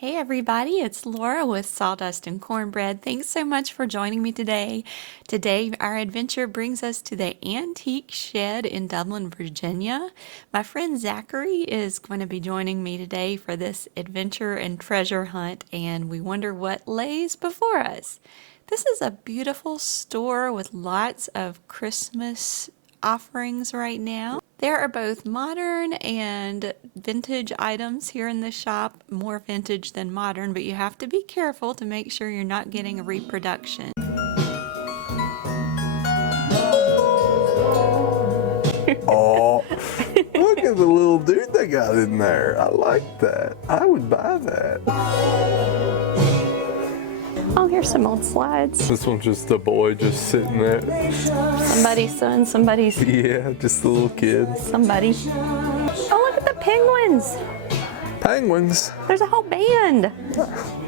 Hey everybody, it's Laura with Sawdust and Cornbread. Thanks so much for joining me today. Today our adventure brings us to the antique shed in Dublin, Virginia. My friend Zachary is going to be joining me today for this adventure and treasure hunt, and we wonder what lays before us. This is a beautiful store with lots of Christmas offerings right now. There are both modern and vintage items here in this shop, more vintage than modern, but you have to be careful to make sure you're not getting a reproduction. Oh, look at the little dude they got in there. I like that. I would buy that. Oh, here's some old slides. This one's just a boy just sitting there. Somebody's son, somebody's... Yeah, just a little kid. Somebody. Oh, look at the penguins. Penguins? There's a whole band.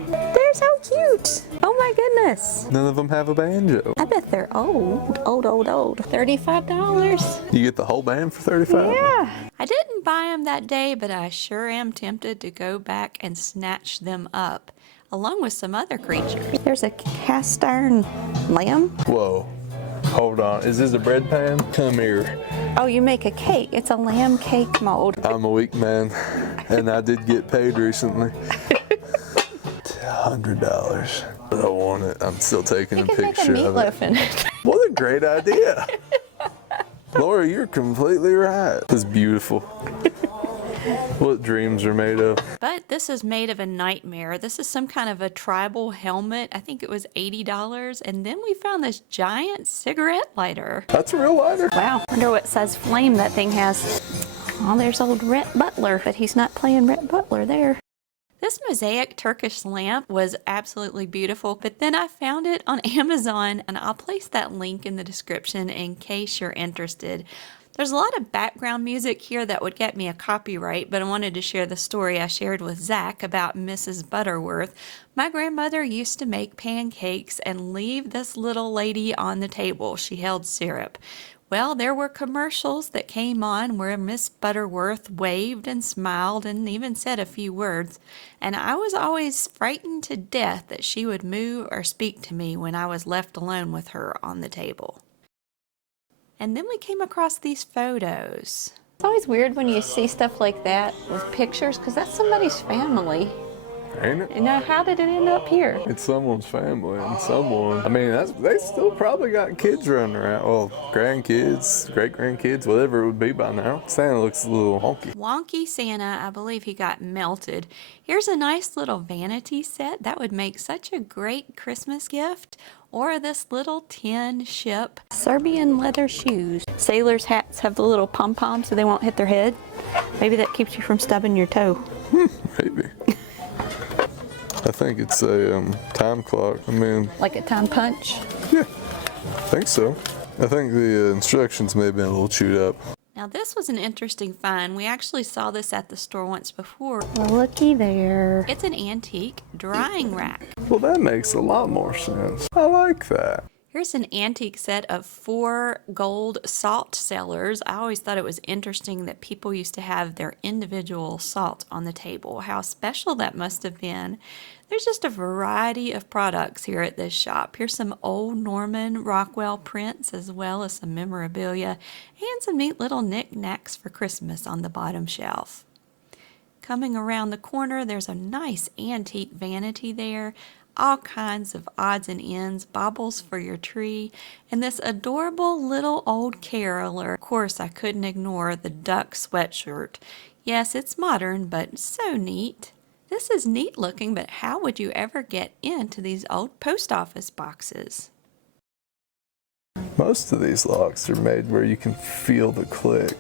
They're so cute. Oh my goodness. None of them have a banjo. I bet they're old. Old. $35. You get the whole band for $35? Yeah. I didn't buy them that day, but I sure am tempted to go back and snatch them up, along with some other creatures. There's a cast iron lamb. Whoa. Hold on. Is this a bread pan? Come here. Oh, you make a cake. It's a lamb cake mold. I'm a weak man, and I did get paid recently. $100. I don't want it. I'm still taking a picture of it. In it. What a great idea. Laura, you're completely right. It's beautiful. What dreams are made of. But this is made of a nightmare. This is some kind of a tribal helmet. I think it was $80. And then we found this giant cigarette lighter. That's a real lighter. Wow. I wonder what size flame that thing has. Oh, there's old Rhett Butler, but he's not playing Rhett Butler there. This mosaic Turkish lamp was absolutely beautiful, but then I found it on Amazon, and I'll place that link in the description in case you're interested. There's a lot of background music here that would get me a copyright, but I wanted to share the story I shared with Zach about Mrs. Butterworth. My grandmother used to make pancakes and leave this little lady on the table. She held syrup. Well, there were commercials that came on where Miss Butterworth waved and smiled and even said a few words, and I was always frightened to death that she would move or speak to me when I was left alone with her on the table. And then we came across these photos. It's always weird when you see stuff like that with pictures, because that's somebody's family. Ain't it? And now, how did it end up here? It's someone's family and someone. I mean, they still probably got kids running around. Well, grandkids, great-grandkids, whatever it would be by now. Santa looks a little wonky. Wonky Santa, I believe he got melted. Here's a nice little vanity set. That would make such a great Christmas gift. Or this little tin ship. Serbian leather shoes. Sailors' hats have the little pom-poms so they won't hit their head. Maybe that keeps you from stubbing your toe. Maybe. I think it's a time clock. I mean... Like a time punch? Yeah, I think so. I think the instructions may have been a little chewed up. Now this was an interesting find. We actually saw this at the store once before. Well, looky there. It's an antique drying rack. Well, that makes a lot more sense. I like that. Here's an antique set of 4 gold salt cellars. I always thought it was interesting that people used to have their individual salt on the table. How special that must have been. There's just a variety of products here at this shop. Here's some old Norman Rockwell prints, as well as some memorabilia and some neat little knickknacks for Christmas on the bottom shelf. Coming around the corner, there's a nice antique vanity there. All kinds of odds and ends, baubles for your tree, and this adorable little old caroler. Of course, I couldn't ignore the duck sweatshirt. Yes, it's modern, but so neat. This is neat looking, but how would you ever get into these old post office boxes? Most of these locks are made where you can feel the click.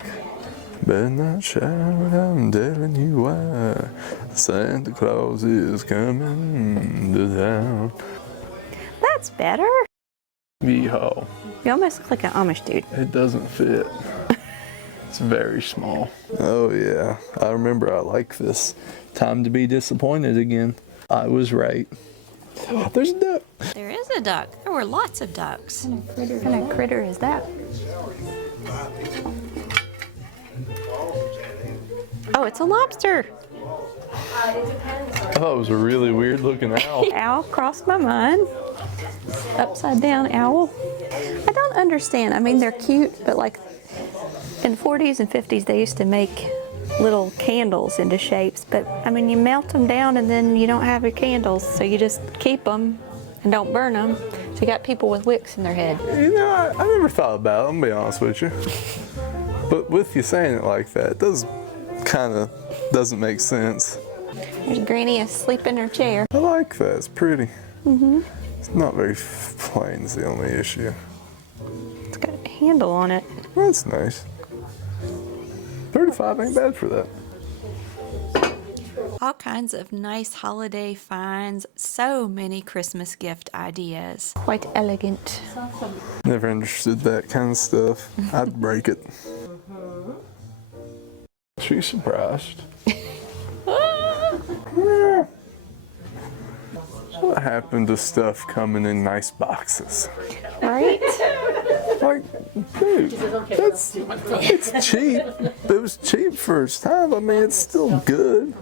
Better not shout, I'm telling you why. Santa Claus is coming to town. That's better. Yeehaw. You almost look like an Amish dude. It doesn't fit. It's very small. Oh yeah, I remember I like this. Time to be disappointed again. I was right. Oh, there's a duck. There is a duck. There were lots of ducks. What kind of critter is that? Oh, it's a lobster. I thought it was a really weird looking owl. Owl crossed my mind. Upside down owl. I don't understand. I mean, they're cute, but like in the 40s and 50s, they used to make little candles into shapes. But I mean, you melt them down and then you don't have your candles, so you just keep them and don't burn them. So you got people with wicks in their head. You know, I never thought about it, I'm gonna be honest with you. But with you saying it like that, it doesn't make sense. There's Granny asleep in her chair. I like that, it's pretty. It's not very plain is the only issue. It's got a handle on it. That's nice. 35 ain't bad for that. All kinds of nice holiday finds, so many Christmas gift ideas. Quite elegant. Never understood that kind of stuff. I'd break it. She's surprised. What happened to stuff coming in nice boxes? Right? Like, dude, it's cheap. It was cheap first time. I mean, it's still good.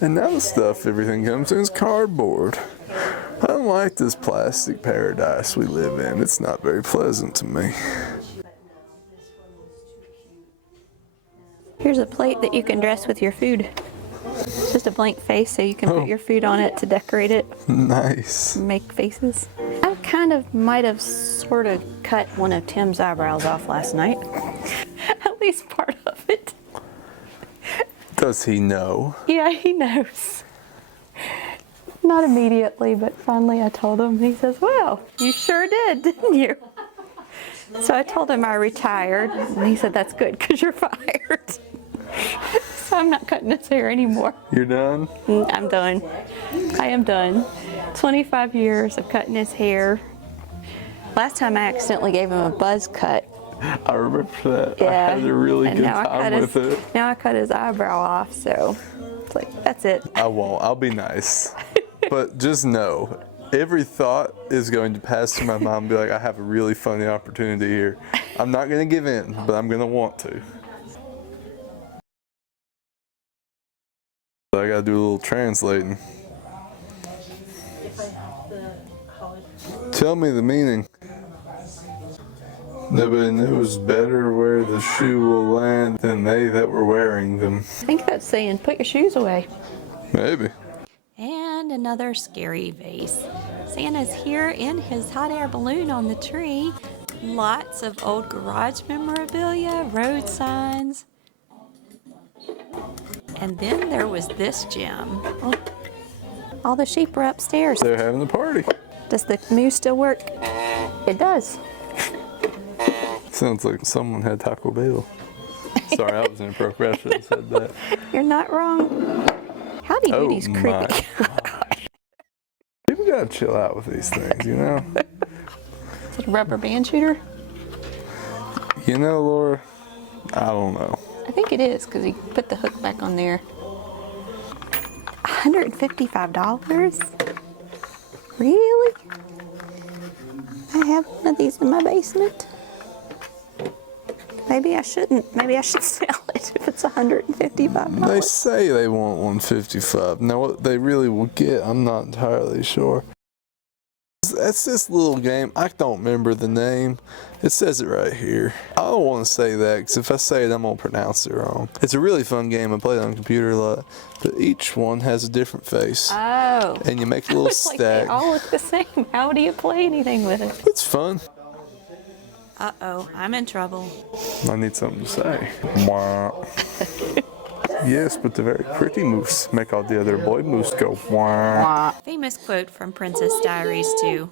And now the stuff everything comes in is cardboard. I don't like this plastic paradise we live in. It's not very pleasant to me. Here's a plate that you can dress with your food. It's just a blank face, so you can put your food on it to decorate it. Nice. Make faces. I kind of might have sort of cut one of Tim's eyebrows off last night. At least part of it. Does he know? Yeah, he knows. Not immediately, but finally I told him. He says, well, you sure did, didn't you? So I told him I retired, and he said, that's good, because you're fired. So I'm not cutting his hair anymore. You're done? I'm done. I am done. 25 years of cutting his hair. Last time I accidentally gave him a buzz cut. I remember that. Yeah. I had a really good now time with it. Now I cut his eyebrow off, so it's like, that's it. I won't. I'll be nice. But just know, every thought is going to pass through my mind and be like, I have a really funny opportunity here. I'm not going to give in, but I'm going to want to. I got to do a little translating. Tell me the meaning. Nobody knows better where the shoe will land than they that were wearing them. I think that's saying, put your shoes away. Maybe. And another scary vase. Santa's here in his hot air balloon on the tree. Lots of old garage memorabilia, road signs. And then there was this gem. Oh, all the sheep are upstairs. They're having a party. Does the moose still work? It does. Sounds like someone had Taco Bell. Sorry, that was inappropriate. I should have said that. You're not wrong. Howdy Doodie's creepy. People gotta chill out with these things, you know? Is it a rubber band shooter? You know, Laura, I don't know. I think it is, because he put the hook back on there. $155? Really? I have one of these in my basement. Maybe I shouldn't. Maybe I should sell it if it's $155. They say they want $155. Now what they really will get, I'm not entirely sure. That's this little game. I don't remember the name. It says it right here. I don't want to say that because if I say it, I'm going to pronounce it wrong. It's a really fun game. I play it on the computer a lot. But each one has a different face. Oh. And you make a little It's like stack. they all look the same. How do you play anything with it? It's fun. Uh-oh, I'm in trouble. I need something to say. Wah. Yes, but the very pretty moose make all the other boy moose go wah. Famous quote from Princess Diaries 2.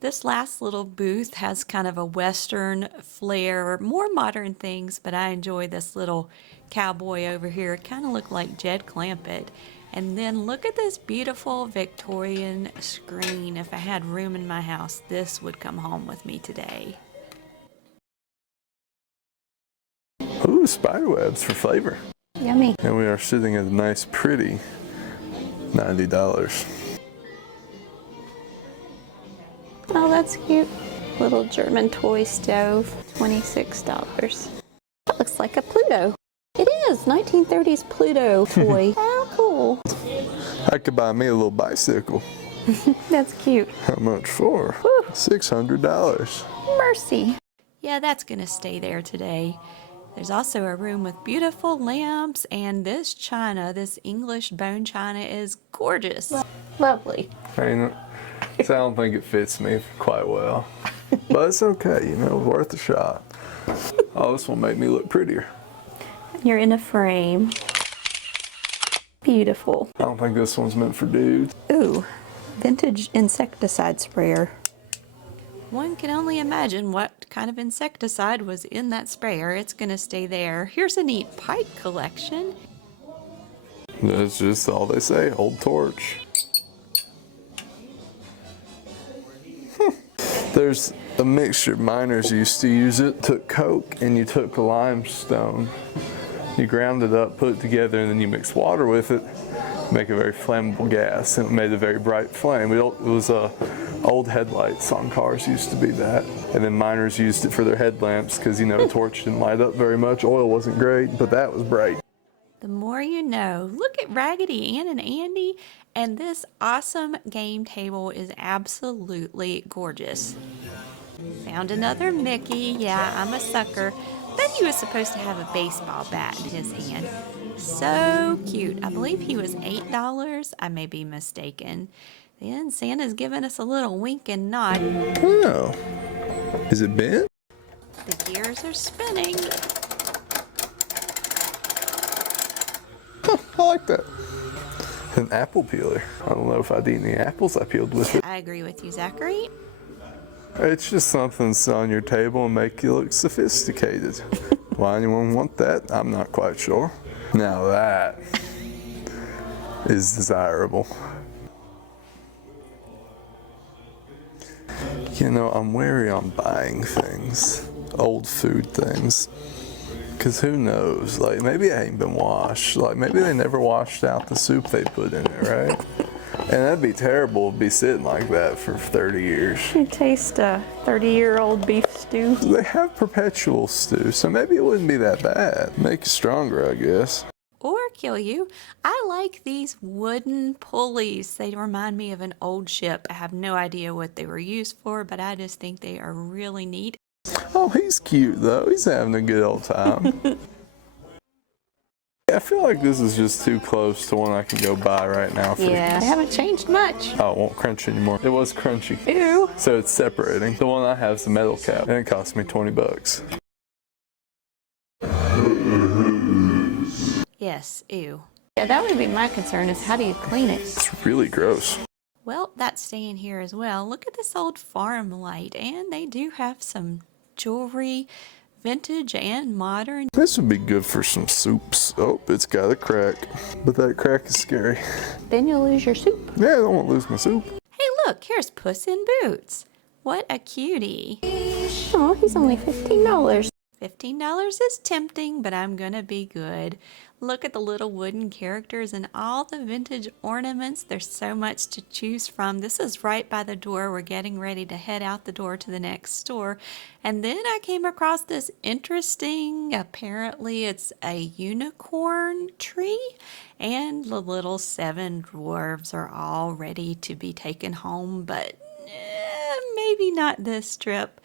This last little booth has kind of a Western flair, more modern things, but I enjoy this little cowboy over here. It kind of looked like Jed Clampett. And then look at this beautiful Victorian screen. If I had room in my house, this would come home with me today. Ooh, spiderwebs for flavor. Yummy. And we are sitting at a nice, pretty $90. Oh, that's cute. Little German toy stove, $26. That looks like a Pluto. It is 1930s Pluto toy. How cool. I could buy me a little bicycle. That's cute. How much for? Whew. $600. Mercy. Yeah, that's gonna stay there today. There's also a room with beautiful lamps, and this china, this English bone china, is gorgeous. Lovely. Ain't it? So I don't think it fits me quite well. But it's okay, you know, worth a shot. Oh, this one made me look prettier. You're in a frame. Beautiful. I don't think this one's meant for dudes. Ooh, vintage insecticide sprayer. One can only imagine what kind of insecticide was in that sprayer. It's gonna stay there. Here's a neat pipe collection. That's just all they say, old torch. There's a mixture. Miners used to use it. Took coke and you took limestone. You ground it up, put it together, and then you mix water with it, make a very flammable gas, and it made a very bright flame. It was old headlights on cars used to be that. And then miners used it for their headlamps because, you know, a torch didn't light up very much. Oil wasn't great, but that was bright. The more you know. Look at Raggedy Ann and Andy, and this awesome game table is absolutely gorgeous. Found another Mickey. Yeah, I'm a sucker. Bet he was supposed to have a baseball bat in his hand. So cute. I believe he was $8. I may be mistaken. Then Santa's giving us a little wink and nod. Oh, is it bent? The gears are spinning. Huh, I like that. An apple peeler. I don't know if I'd eat any apples I peeled with it. I agree with you, Zachary. It's just something that's on your table and make you look sophisticated. Why anyone want that, I'm not quite sure. Now that is desirable. You know, I'm wary on buying things, old food things, because who knows, like maybe it ain't been washed, like maybe they never washed out the soup they put in it, right? And that'd be terrible to be sitting like that for 30 years. You taste a 30-year-old beef stew. They have perpetual stew, so maybe it wouldn't be that bad. Make you stronger, I guess. Or kill you. I like these wooden pulleys. They remind me of an old ship. I have no idea what they were used for, but I just think they are really neat. Oh, he's cute though. He's having a good old time. I feel like this is just too close to one I can go buy right now. Yeah, they haven't changed much. Oh, it won't crunch anymore. It was crunchy. Ew. So it's separating. The one I have is a metal cap, and it cost me 20 bucks. Yes, ew. Yeah, that would be my concern is how do you clean it? It's really gross. Well, that's staying here as well. Look at this old farm light, and they do have some jewelry, vintage and modern. This would be good for some soups. Oh, it's got a crack, but that crack is scary. Then you'll lose your soup. Yeah, I don't want to lose my soup. Hey, look, here's Puss in Boots. What a cutie. Oh, he's only $15. $15 is tempting, but I'm gonna be good. Look at the little wooden characters and all the vintage ornaments. There's so much to choose from. This is right by the door. We're getting ready to head out the door to the next store. And then I came across this interesting, apparently it's a unicorn tree. And the little 7 dwarves are all ready to be taken home, but maybe not this trip.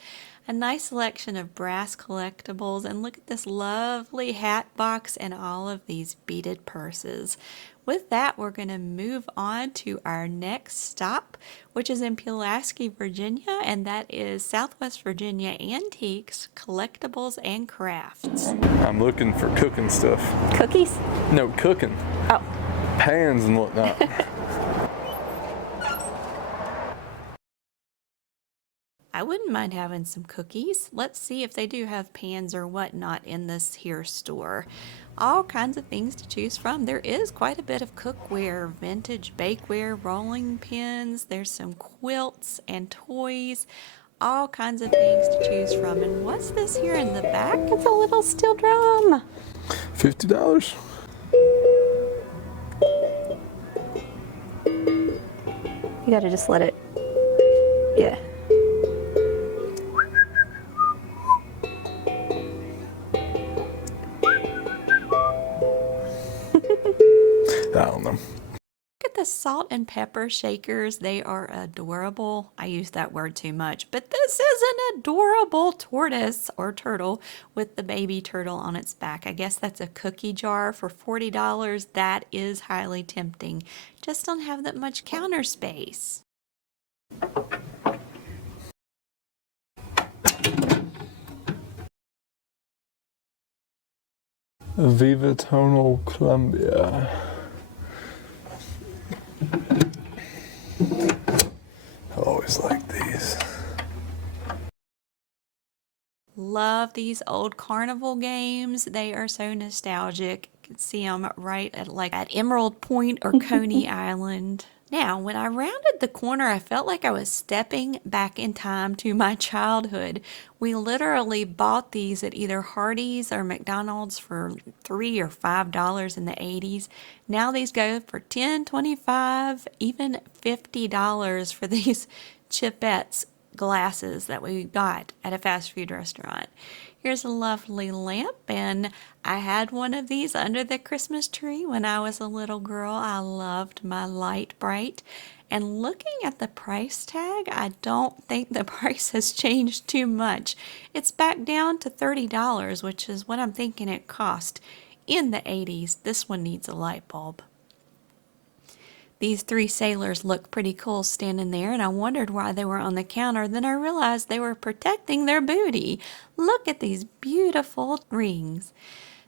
A nice selection of brass collectibles, and look at this lovely hat box and all of these beaded purses. With that, we're going to move on to our next stop, which is in Pulaski, Virginia, and that is Southwest Virginia Antiques, Collectibles, and Crafts. I'm looking for cooking stuff. Cookies? No, cooking. Oh. Pans and whatnot. I wouldn't mind having some cookies. Let's see if they do have pans or whatnot in this here store. All kinds of things to choose from. There is quite a bit of cookware, vintage bakeware, rolling pins. There's some quilts and toys. All kinds of things to choose from. And what's this here in the back? It's a little steel drum. $50? You gotta just let it, yeah. I don't know. Look at the salt and pepper shakers. They are adorable. I use that word too much, but this is an adorable tortoise or turtle with the baby turtle on its back. I guess that's a cookie jar for $40. That is highly tempting. Just don't have that much counter space. Viva Tonal Columbia. I always like these. Love these old carnival games. They are so nostalgic. You can see them right at Emerald Point or Coney Island. Now, when I rounded the corner, I felt like I was stepping back in time to my childhood. We literally bought these at either Hardee's or McDonald's for $3 or $5 in the 80s. Now these go for $10, $25, even $50 for these Chipettes glasses that we got at a fast food restaurant. Here's a lovely lamp, and I had one of these under the Christmas tree when I was a little girl. I loved my light bright. And looking at the price tag, I don't think the price has changed too much. It's back down to $30, which is what I'm thinking it cost in the 80s. This one needs a light bulb. These three sailors look pretty cool standing there, and I wondered why they were on the counter. Then I realized they were protecting their booty. Look at these beautiful rings.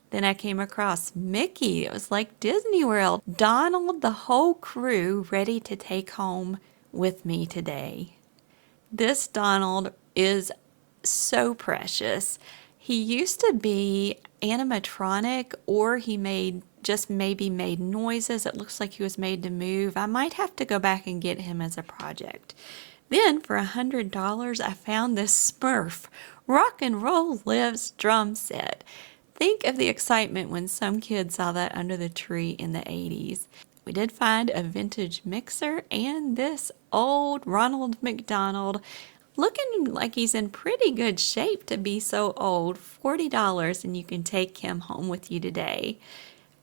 Then I came across Mickey. It was like Disney World. Donald, the whole crew, ready to take home with me today. This Donald is so precious. He used to be animatronic, or he maybe made noises. It looks like he was made to move. I might have to go back and get him as a project. Then for $100, I found this Smurf Rock and Roll Lives drum set. Think of the excitement when some kids saw that under the tree in the 80s. We did find a vintage mixer and this old Ronald McDonald, looking like he's in pretty good shape to be so old. $40, and you can take him home with you today.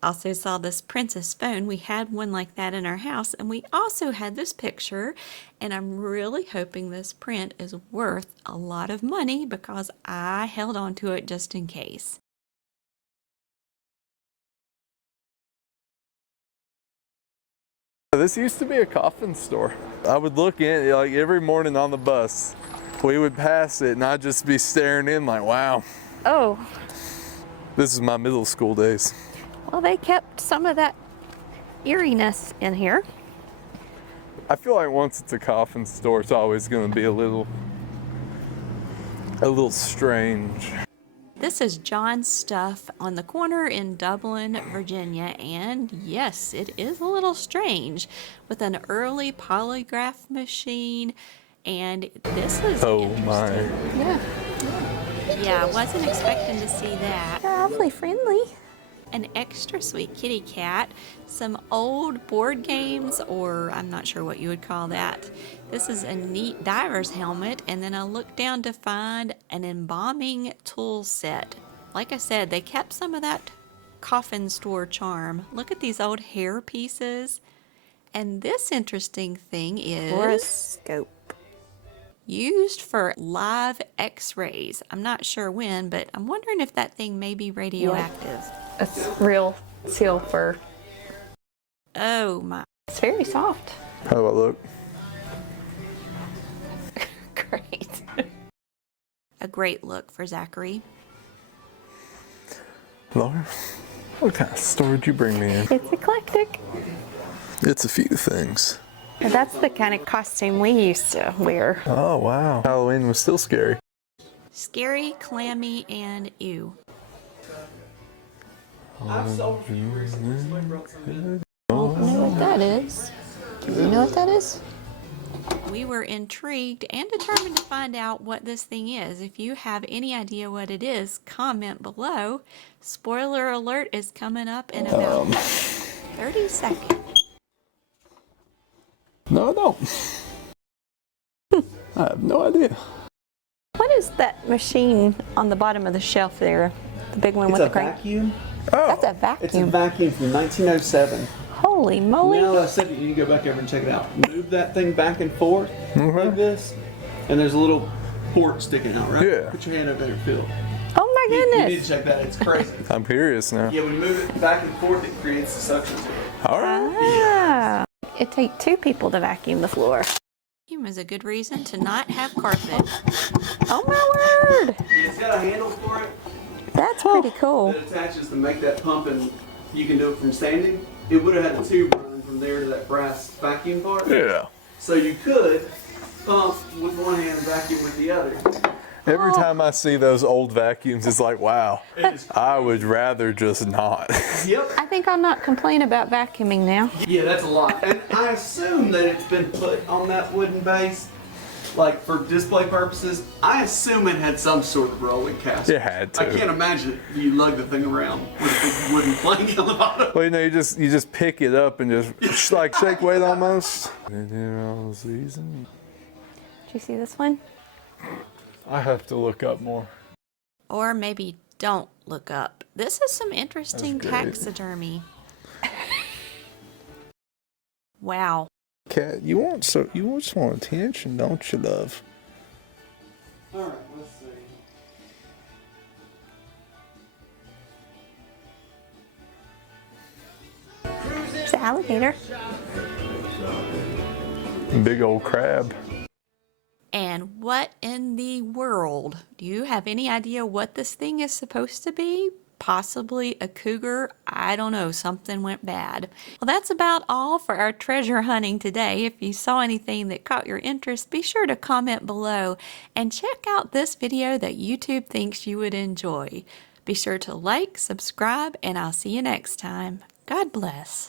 Also saw this princess phone. We had one like that in our house, and we also had this picture, and I'm really hoping this print is worth a lot of money because I held on to it just in case. This used to be a coffin store. I would look in, like every morning on the bus, we would pass it and I'd just be staring in like, wow. Oh. This is my middle school days. Well, they kept some of that eeriness in here. I feel like once it's a coffin store, it's always going to be a little strange. This is John's Stuff on the corner in Dublin, Virginia, and yes, it is a little strange with an early polygraph machine, and this is interesting. My. Yeah, I wasn't expecting to see that. They're awfully friendly. An extra sweet kitty cat, some old board games, or I'm not sure what you would call that. This is a neat diver's helmet, and then I looked down to find an embalming tool set. Like I said, they kept some of that coffin store charm. Look at these old hair pieces. And this interesting thing is fluoroscope. Used for live x-rays. I'm not sure when, but I'm wondering if that thing may be radioactive. It's real seal fur. Oh my. It's very soft. How do I look? Great. A great look for Zachary. Lora, what kind of store did you bring me in? It's eclectic. It's a few things. That's the kind of costume we used to wear. Oh wow. Halloween was still scary. Scary, clammy, and ew. I don't know what that is. Do you know what that is? We were intrigued and determined to find out what this thing is. If you have any idea what it is, comment below. Spoiler alert is coming up in about 30 seconds. No, I don't. I have no idea. What is that machine on the bottom of the shelf there? The big one It's with a the crank? vacuum. Oh, That's a vacuum. It's a vacuum from 1907. Holy moly. Now that I said it, you need to go back over and check it out. Move that thing back and forth like this, and there's a little port sticking out, right? Yeah. Put your hand over there and feel. Oh my You need to goodness. check that. It's crazy. I'm curious now. Yeah, when you move it back and forth, it creates the suction to it. All right. Ah. It'd take 2 people to vacuum the floor. Vacuum is a good reason to not have carpet. Oh my word. Yeah, it's got a handle for it That's pretty cool. that attaches to make that pump, and you can do it from standing. It would have had a tube running from there to that brass vacuum part. Yeah. So you could pump with one hand and vacuum with the other. Every time I see those old vacuums, it's like, wow, I would rather just not. Yep. I think I'll not complain about vacuuming now. Yeah, that's a lot. And I assume that it's been put on that wooden base, like for display purposes. I assume it had some sort of rolling caster. It had to. I can't imagine you lug the thing around with a big wooden plank on the bottom. Well, you know, you just pick it up and just like shake weight almost. Did Did you see this one? I have to look up more. Or maybe don't look up. This is some interesting That's great. taxidermy. Wow. Cat, you just want attention, don't you, love? All right, let's see. It's an alligator. Big old crab. And what in the world? Do you have any idea what this thing is supposed to be? Possibly a cougar? I don't know, something went bad. Well, that's about all for our treasure hunting today. If you saw anything that caught your interest, be sure to comment below and check out this video that YouTube thinks you would enjoy. Be sure to like, subscribe, and I'll see you next time. God bless.